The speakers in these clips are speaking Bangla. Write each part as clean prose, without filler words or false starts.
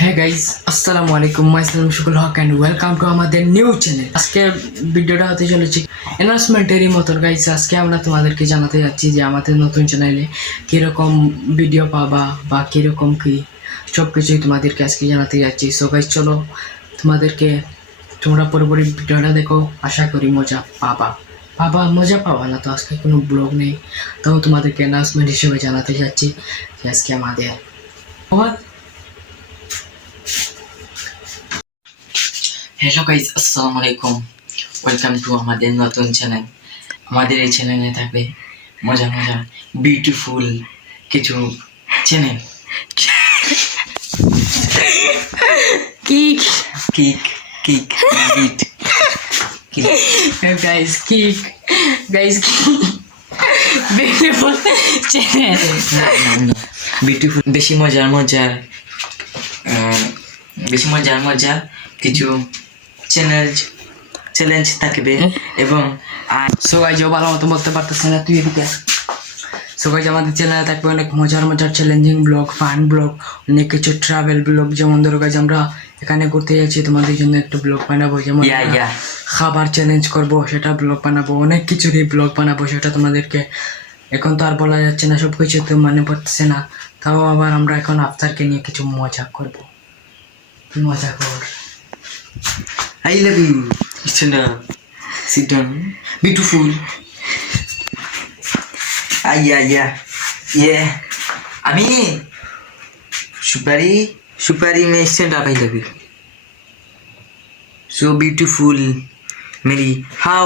হ্যাঁ গাইজ, আসসালামু আলাইকুম। Myself Shukul Haque and welcome to আমাদের নিউ চ্যানেল। আজকে ভিডিওটা হতে চলেছে অ্যানাউন্সমেন্টেরই মতন গাইজ। আজকে আমরা তোমাদেরকে জানাতে যাচ্ছি যে আমাদের নতুন চ্যানেলে কীরকম ভিডিও পাবা বা কীরকম কী সব কিছুই তোমাদেরকে আজকে জানাতে যাচ্ছি। সো গাইজ চলো, তোমরা পুরোপুরি ভিডিওটা দেখো, আশা করি মজা পাবা না তো আজকে কোনো ব্লগ নেই, তাও তোমাদেরকে অ্যানাউন্সমেন্ট হিসেবে জানাতে যাচ্ছি যে আজকে আমাদের হ্যালো গাইজ, আসসালামু আলাইকুম, ওয়েলকাম টু আমাদের নতুন চ্যানেল। আমাদের এই চ্যানেলে থাকবে মজা বিউটিফুল কিছু channel. Kick beautiful channel, beautiful বেশি মজার কিছু চ্যালেঞ্জ থাকবে এবং সো গাইজ ভালো মতো বলতে পারতেছে না, তুই এদিকে। সো গাইজ আমাদের চ্যানেলে থাকবে অনেক মজার চ্যালেঞ্জিং ব্লগ, ফান ব্লগ, অনেক কিছু ট্রাভেল ব্লগ। যেমন ধরো গাইজ আমরা এখানে ঘুরতে যাচ্ছি, তোমাদের জন্য একটা ব্লগ বানাবো। যেমন খাবার চ্যালেঞ্জ করবো, সেটা ব্লগ বানাবো। অনেক কিছুরই ব্লগ বানাবো, সেটা তোমাদেরকে এখন তো আর বলা যাচ্ছে না, সব কিছু তো মনে পড়তেছে না। তাও আবার আমরা এখন আফতারকে নিয়ে কিছু মজা করবো। মজা কর। I love you. Stand up. Sit down. Beautiful. Yeah. Ami. Supari में stand up. I love you. So beautiful. Mary. How.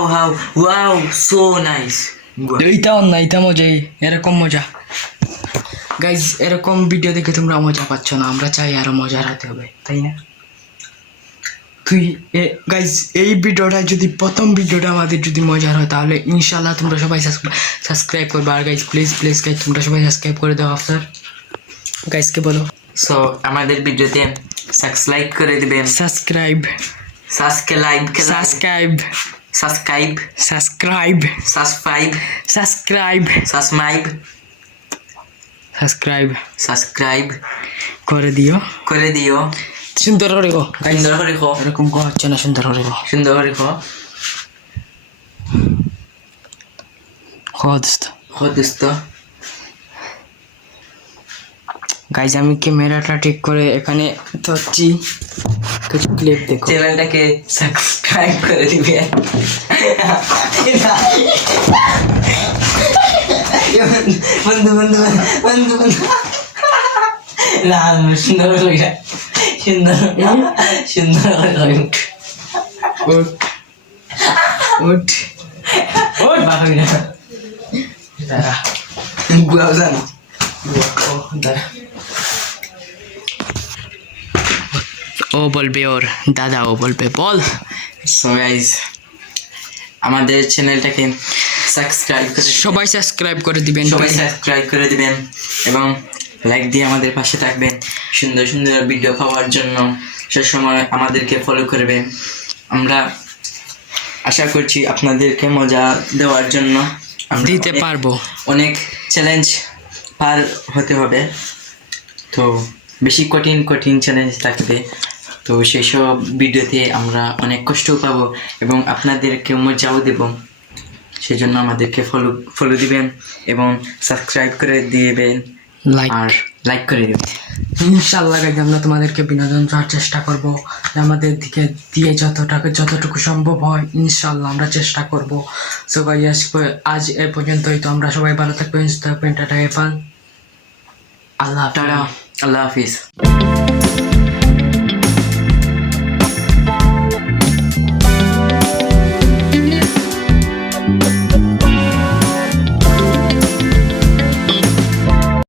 Wow. So nice. এইটা মজাই, এরকম মজা গাইজ। এরকম ভিডিও দেখে তোমরা মজা পাচ্ছ না, আমরা চাই আরো মজার হতে হবে, তাই না? গাইজ এই ভিডিওটা যদি প্রথম ভিডিওটা আমাদের যদি মজার হয়, তাহলে ইনশাল্লাহ তোমরা সবাই সাবস্ক্রাইব করবে। আর গাইজ প্লিজ গাইজ তোমরা সবাই সাবস্ক্রাইব করে দাও। আফটার গাইজকে বলো, সো আমাদের ভিডিওতে সাবস্ক্রাইব করে দিবেন। সাবস্ক্রাইব করে দিও। সুন্দর করে গো, এরকম কো হচ্ছে না, সুন্দর করে গো। দোস্ত গাইজ আমি ক্যামেরাটা ঠিক করে এখানে ধরছি, কিছু ক্লিপ দেখো। চ্যানেলটাকে সাবস্ক্রাইব করে দিবে। বন্ধু সুন্দর উঠ বাকি না দাঁড়া গুয়াও জানো দাঁড়া। ও বলবে ওর দাদা, ও বলবে বল। সো গাইস আমাদের চ্যানেলটাকে সবাই সাবস্ক্রাইব করে দিবেন এবং লাইক দিয়ে আমাদের পাশে থাকবেন। সুন্দর ভিডিও পাওয়ার জন্য সবসময় আমাদেরকে ফলো করবেন। আমরা আশা করছি আপনাদেরকে মজা দেওয়ার জন্য দিতে পারবো। অনেক চ্যালেঞ্জ পার হতে হবে, তো বেশি কঠিন চ্যালেঞ্জ থাকবে। তো সেই সব ভিডিওতে আমরা অনেক কষ্টও পাবো এবং আপনাদেরকে মজাও দেব। সেই জন্য আমাদেরকে ফলো দিবেন এবং সাবস্ক্রাইব করে দিবেন, লাইক করে দেবেন। ইনশাআল্লাহ গাইজ আমরা তোমাদেরকে বিনোদন দেওয়ার চেষ্টা করবো, আমাদের দিকে দিয়ে যতটুকু সম্ভব হয় ইনশাআল্লাহ আমরা চেষ্টা করবো। সো গাইজ আজ এ পর্যন্তই। তো আমরা সবাই ভালো থাকবেন, টাটা, আল্লাহ হাফিজ।